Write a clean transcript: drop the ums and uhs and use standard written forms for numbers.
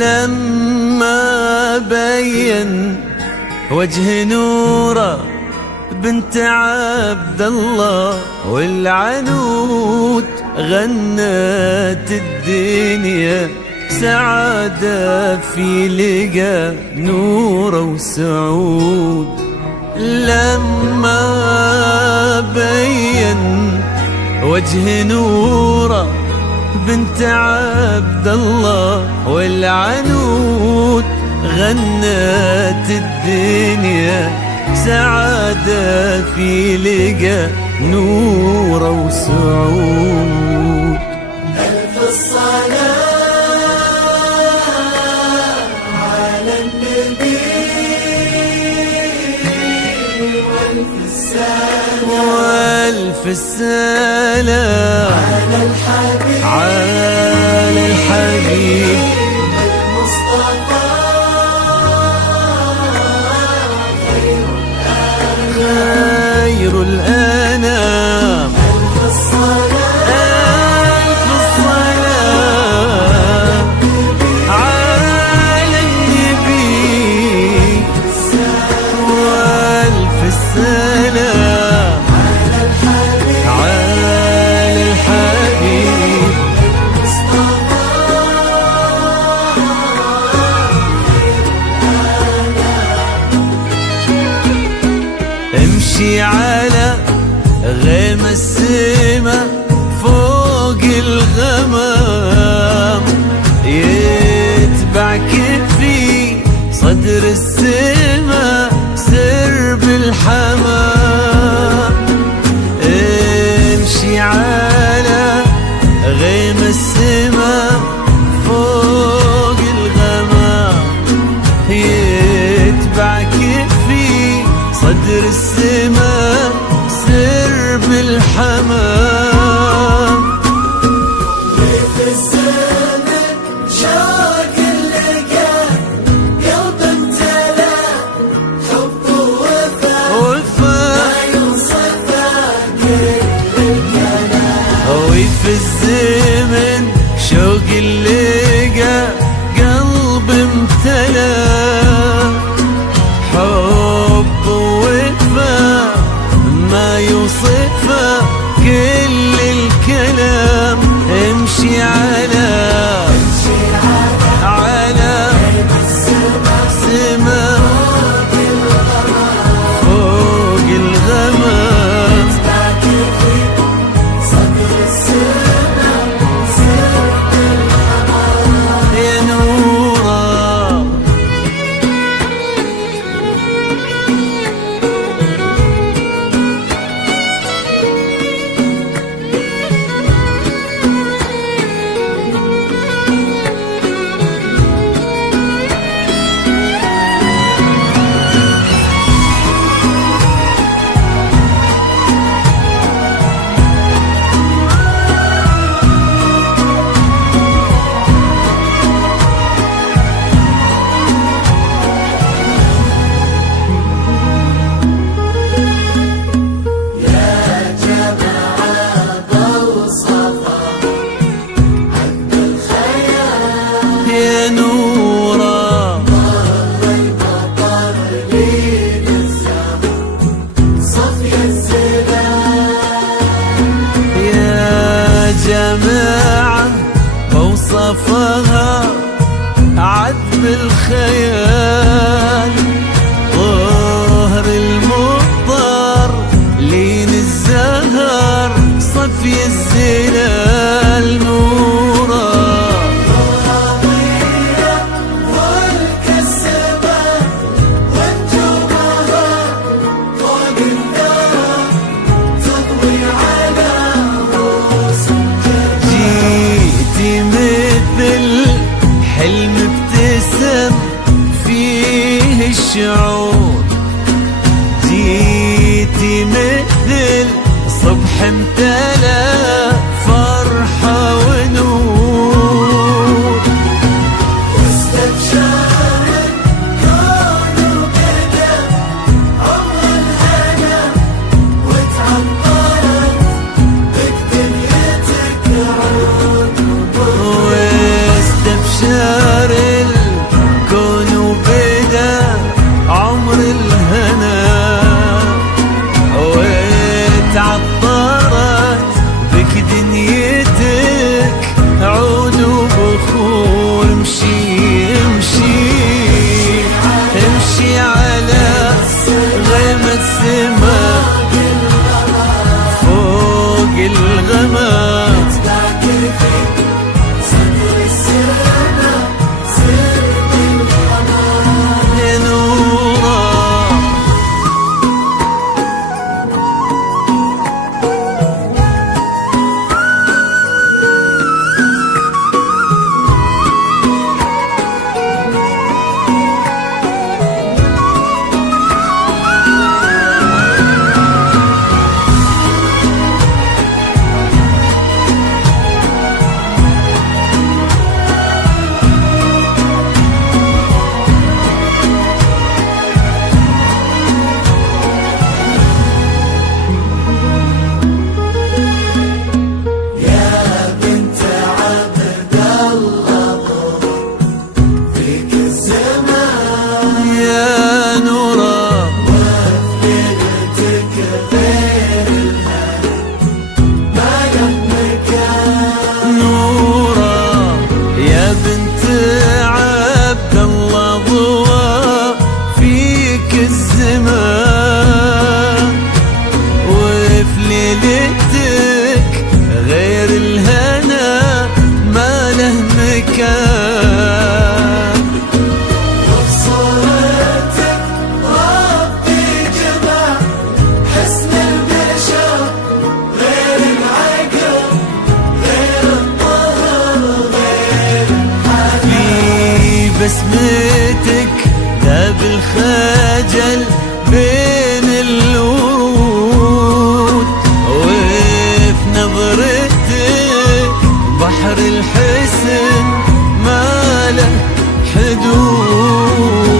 لما بين وجه نوره بنت عبد الله والعنود غنت الدنيا سعادة في لقى نوره وسعود. لما بين وجه نوره بنت عبد الله والعنود غنت الدنيا سعادة في لقى نوره وسعود. ألف الصلاة على النبي وألف السلام على الحبيب المصطفى خير الأنام. ألف الصلاة على النبي وألف السلام على الحبيب امشي على غيم السما فوق الغمام يتبعك في صدر السما سرب الحمام. امشي على غيم السما فوق الغمام يتبعك في صدر السما سرب الحمام. وفي الزمن شوق اللقى قلب امتلأ حب ووفاء ما يوصفه كل الكلام. وفي الزمن شوق اللقى قلب امتلأ حب ووفاء ما يوصفه كل الكلام. امشي على سما فوق الغمام يا نوره. يا نوره مر المطر لين الزمن صفي الزلال. يا جماعة وصفها عذب الخيال ظهر المطر لين الزهر صفي الزلال. نوره ملك السماء ونجومها فوق الثرى تضوي على رؤوس الجبال. جيتي مثل حلم ابتسم في بسمتك ذاب الخجل بين الورود، وفي نظرتك بحر الحسن ما له حدود.